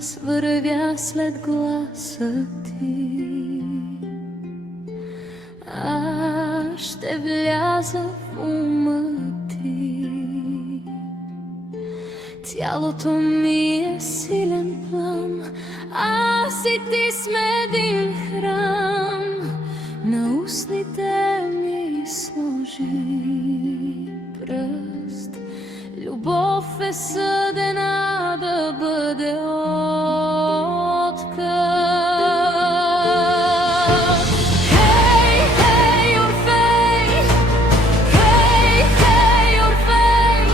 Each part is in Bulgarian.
аз вървя след гласа ти. Аз ще вляза в ума ти. Тялото ми е силен план, аз и ти сме един храм. На устните ми сложи пръст. Любов е съдена да бъде отказ. Хей, хей, Орфей! Хей, хей, Орфей!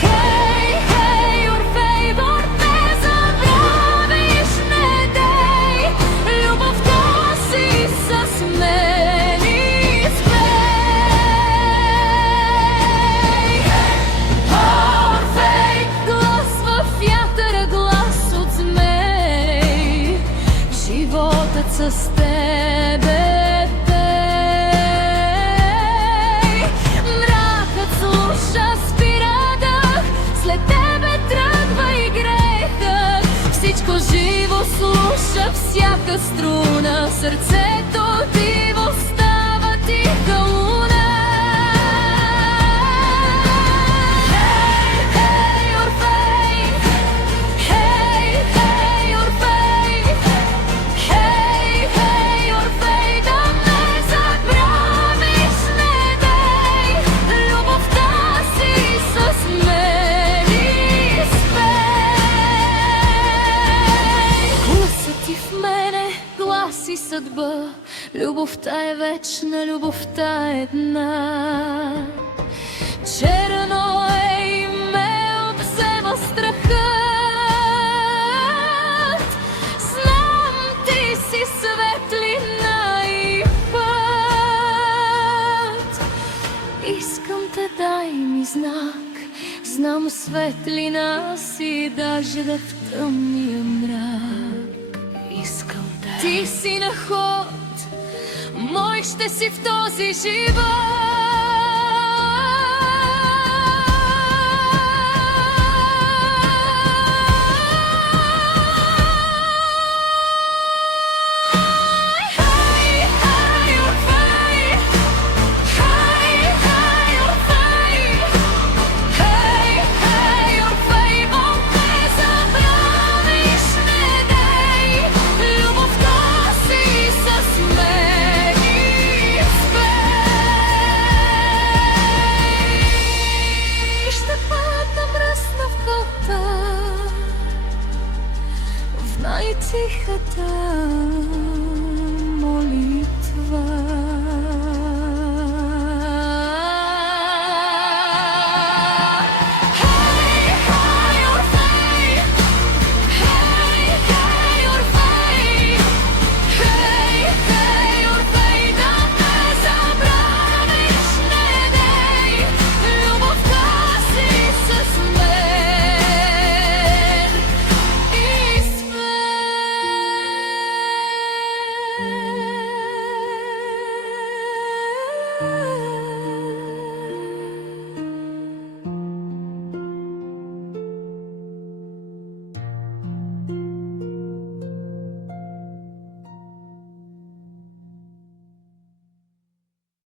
Хей, хей, Орфей! Бор не забравиш, не дей любовта си с мен изпей. Орфей, глас във вятъра, глас от змей, животът с тебе тей. Мракът слуша, спира дъх, след тебе тръгва и грехът. Всичко живо слуша, всяка струна, сърцето диво става тиха луна. Хей, хей, Орфей! Хей, хей, Орфей! Хей, хей, Орфей! Да ме забравиш, не дей любовта си с мен изпей. Гласът ти в мене, глас и съдба. Любовта е вечна, любовта е една. Черно е и ме обзема страхът. Знам, ти си светлина и път. Искам те, дай ми знак. Знам, светлина си, даже да в тъмния мрак. Искам те. Ти си на ход, мой ще си в този живот. Хей, хей, Орфей! Хей, хей, Орфей! Хей, хей, Орфей! Бог не забравиш, не дей любовта си с мен изпей. Ще падна мръсна в кълта, в най-тихата молитва.